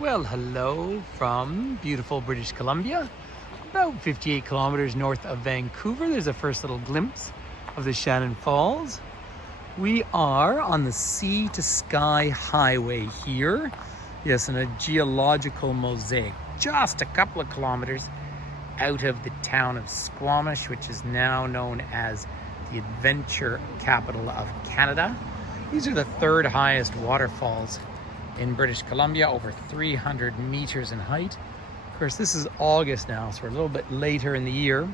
Well, hello from beautiful British Columbia, about 58 kilometers north of Vancouver. There's a first little glimpse of the Shannon Falls. We are on the Sea to Sky Highway here. Yes, in a geological mosaic, just a couple of kilometers out of the town of Squamish, which is now known as the adventure capital of Canada. These are the third highest waterfalls in British Columbia, over 300 meters in height. Of course, this is August now, so we're a little bit later in the year.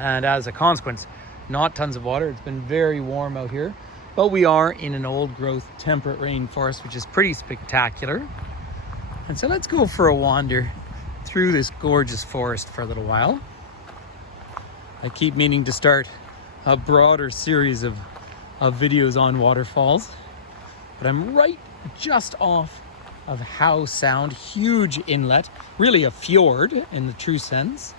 And as a consequence, not tons of water. It's been very warm out here, but we are in an old growth temperate rainforest, which is pretty spectacular. And so let's go for a wander through this gorgeous forest for a little while. I keep meaning to start a broader series of videos on waterfalls, but I'm right just off of Howe Sound, huge inlet, really a fjord in the true sense,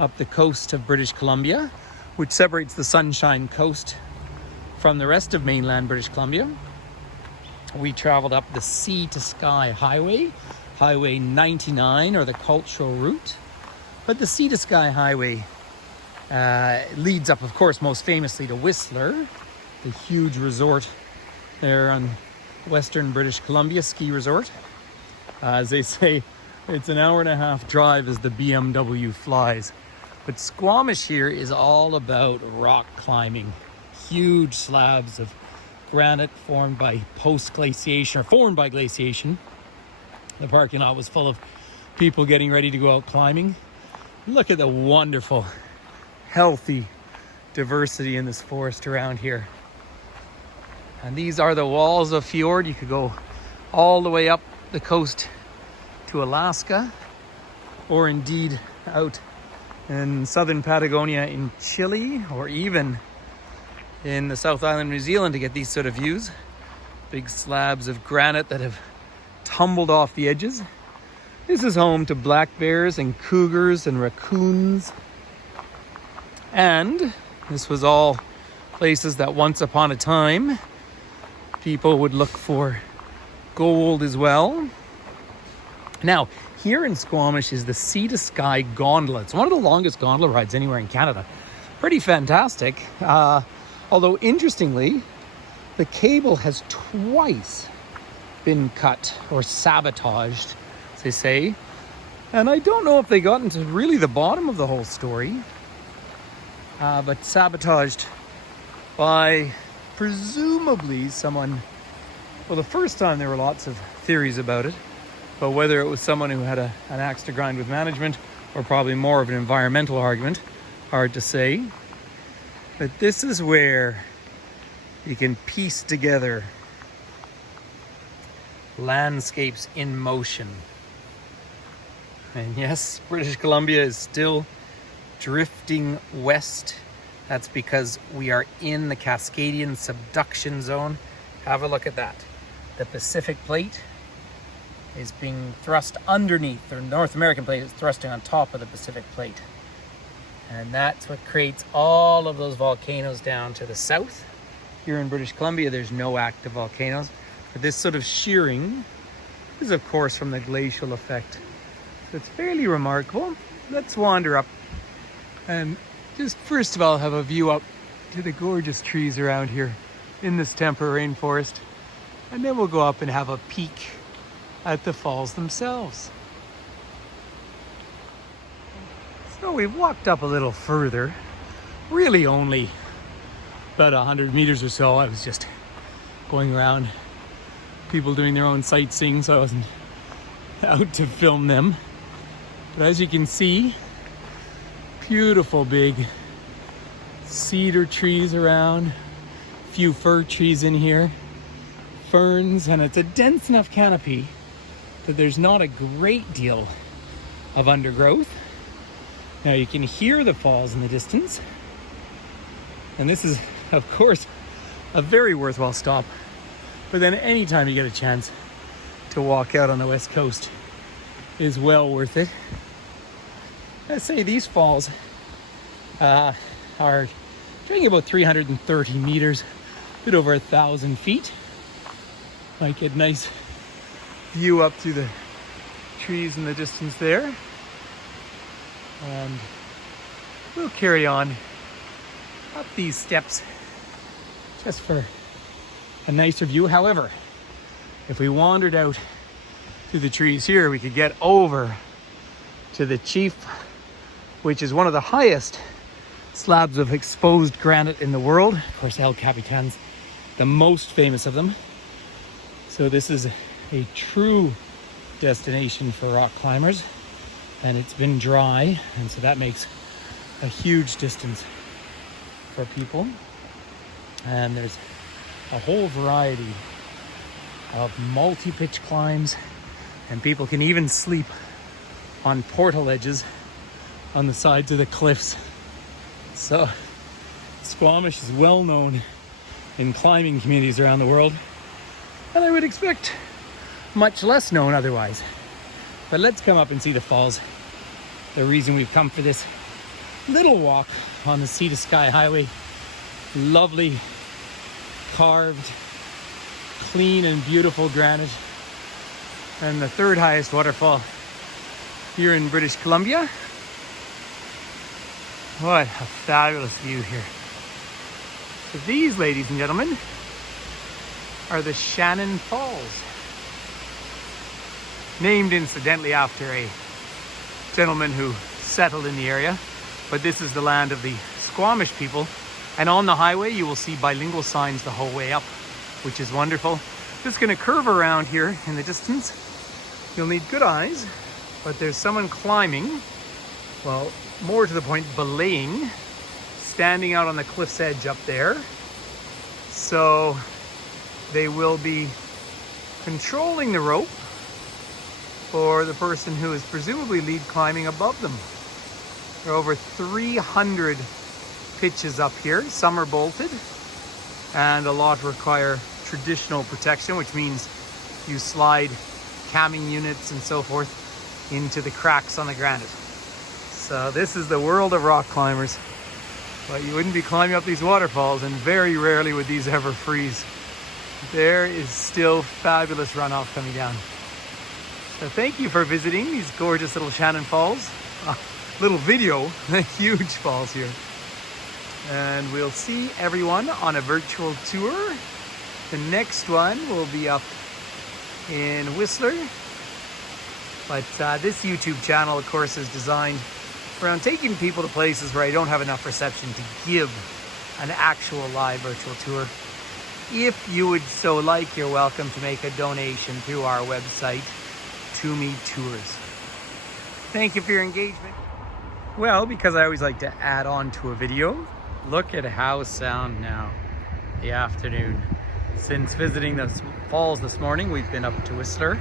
up the coast of British Columbia, which separates the Sunshine Coast from the rest of mainland British Columbia. We traveled up the Sea to Sky Highway, Highway 99, or the cultural route. But the Sea to Sky Highway leads up, of course, most famously to Whistler, the huge resort there on Western British Columbia, ski resort. As they say, it's an hour and a half drive as the BMW flies. But Squamish here is all about rock climbing. Huge slabs of granite formed by post-glaciation, or formed by glaciation. The parking lot was full of people getting ready to go out climbing. Look at the wonderful, healthy diversity in this forest around here. And these are the walls of fjord. You could go all the way up the coast to Alaska, or indeed out in southern Patagonia in Chile, or even in the South Island, New Zealand, to get these sort of views. Big slabs of granite that have tumbled off the edges. This is home to black bears and cougars and raccoons. And this was all places that once upon a time people would look for gold as well. Now, here in Squamish is the Sea to Sky Gondola. It's one of the longest gondola rides anywhere in Canada. Pretty fantastic. Although, interestingly, the cable has twice been cut or sabotaged, as they say. And I don't know if they got into really the bottom of the whole story, but sabotaged by presumably someone. Well, the first time there were lots of theories about it, but whether it was someone who had an axe to grind with management, or probably more of an environmental argument, hard to say. But this is where you can piece together landscapes in motion. And yes, British Columbia is still drifting west. That's because we are in the Cascadian subduction zone. Have a look at that. The Pacific plate is being thrust underneath. The North American plate is thrusting on top of the Pacific plate. And that's what creates all of those volcanoes down to the south. Here in British Columbia, there's no active volcanoes. But this sort of shearing is, of course, from the glacial effect. So it's fairly remarkable. Let's wander up and just first of all have a view up to the gorgeous trees around here in this temperate rainforest. And then we'll go up and have a peek at the falls themselves. So we've walked up a little further, really only about 100 meters or so. I was just going around, people doing their own sightseeing, so I wasn't out to film them. But as you can see, beautiful big cedar trees around, a few fir trees in here, ferns, and it's a dense enough canopy that there's not a great deal of undergrowth. Now you can hear the falls in the distance, and this is, of course, a very worthwhile stop. But then anytime you get a chance to walk out on the west coast is well worth it. I say these falls are doing about 330 meters, a bit over 1,000 feet. Might get nice view up through the trees in the distance there. And we'll carry on up these steps just for a nicer view. However, if we wandered out through the trees here, we could get over to the Chief, which is one of the highest slabs of exposed granite in the world. Of course, El Capitan's the most famous of them. So this is a true destination for rock climbers, and it's been dry, and so that makes a huge distance for people. And there's a whole variety of multi-pitch climbs, and people can even sleep on portal edges on the sides of the cliffs. So Squamish is well known in climbing communities around the world, and I would expect much less known otherwise. But let's come up and see the falls. The reason we've come for this little walk on the Sea to Sky Highway. Lovely carved, clean and beautiful granite, and the third highest waterfall here in British Columbia. What a fabulous view here. So these, ladies and gentlemen, are the Shannon Falls, named incidentally after a gentleman who settled in the area, but this is the land of the Squamish people. And on the highway you will see bilingual signs the whole way up, which is wonderful. Just going to curve around here in the distance. You'll need good eyes, but there's someone climbing, well, more to the point, belaying, standing out on the cliff's edge up there. So they will be controlling the rope for the person who is presumably lead climbing above them. There are over 300 pitches up here. Some are bolted, and a lot require traditional protection, which means you slide camming units and so forth into the cracks on the granite. So this is the world of rock climbers. But you wouldn't be climbing up these waterfalls, and very rarely would these ever freeze. There is still fabulous runoff coming down. So thank you for visiting these gorgeous little Shannon Falls. Little video, huge falls here. And we'll see everyone on a virtual tour. The next one will be up in Whistler. But this YouTube channel, of course, is designed around taking people to places where I don't have enough reception to give an actual live virtual tour. If you would so like, you're welcome to make a donation through our website, To Me Tours. Thank you for your engagement. Well, because I always like to add on to a video, look at Howe Sound now, the afternoon. Since visiting the falls this morning, we've been up to Whistler,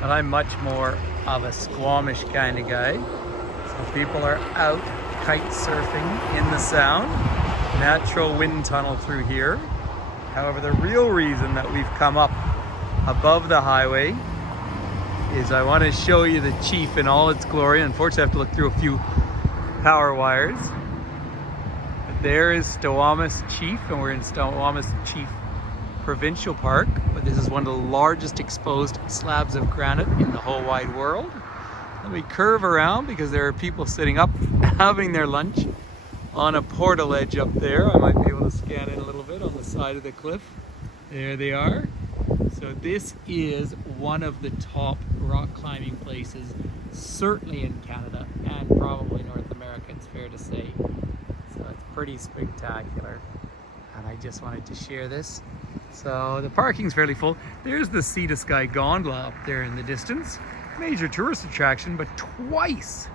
but I'm much more of a Squamish kind of guy. So people are out kite surfing in the Sound, natural wind tunnel through here. However, the real reason that we've come up above the highway is I want to show you the Chief in all its glory. Unfortunately, I have to look through a few power wires. But there is Stawamus Chief, and we're in Stawamus Chief Provincial Park. But this is one of the largest exposed slabs of granite in the whole wide world. Let me curve around because there are people sitting up having their lunch on a portal edge up there. I might be able to scan in a little bit on the side of the cliff. There they are. So this is one of the top rock climbing places, certainly in Canada and probably North America, it's fair to say. So it's pretty spectacular, and I just wanted to share this. So the parking's fairly full. There's the Sea to Sky gondola up there in the distance. Major tourist attraction, but twice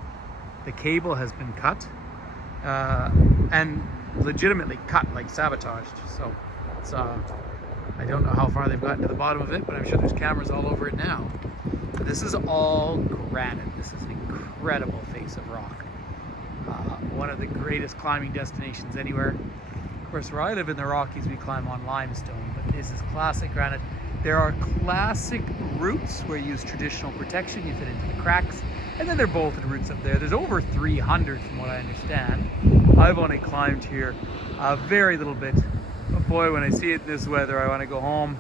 the cable has been cut, and legitimately cut, like sabotaged. So it's I don't know how far they've gotten to the bottom of it, but I'm sure there's cameras all over it now. This is all granite. This is an incredible face of rock. One of the greatest climbing destinations anywhere. Of course, where I live in the Rockies, we climb on limestone, but this is classic granite. There are classic routes where you use traditional protection. You fit into the cracks, and then there are bolted routes up there. There's over 300 from what I understand. I've only climbed here a very little bit. But boy, when I see it in this weather, I want to go home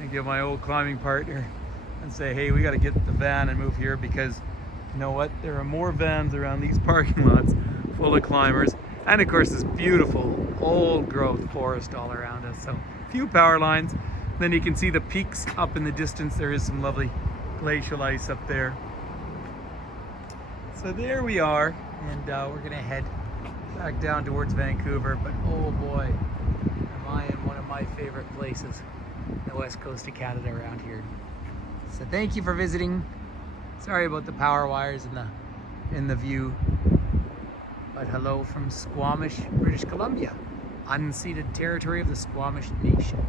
and give my old climbing partner and say, hey, we got to get the van and move here, because you know what? There are more vans around these parking lots full of climbers. And of course, this beautiful old growth forest all around us. So a few power lines. Then you can see the peaks up in the distance. There is some lovely glacial ice up there. So there we are, and we're gonna head back down towards Vancouver. But oh boy, am I in one of my favorite places, the west coast of Canada around here. So thank you for visiting. Sorry about the power wires in the view. But hello from Squamish, British Columbia, unceded territory of the Squamish Nation.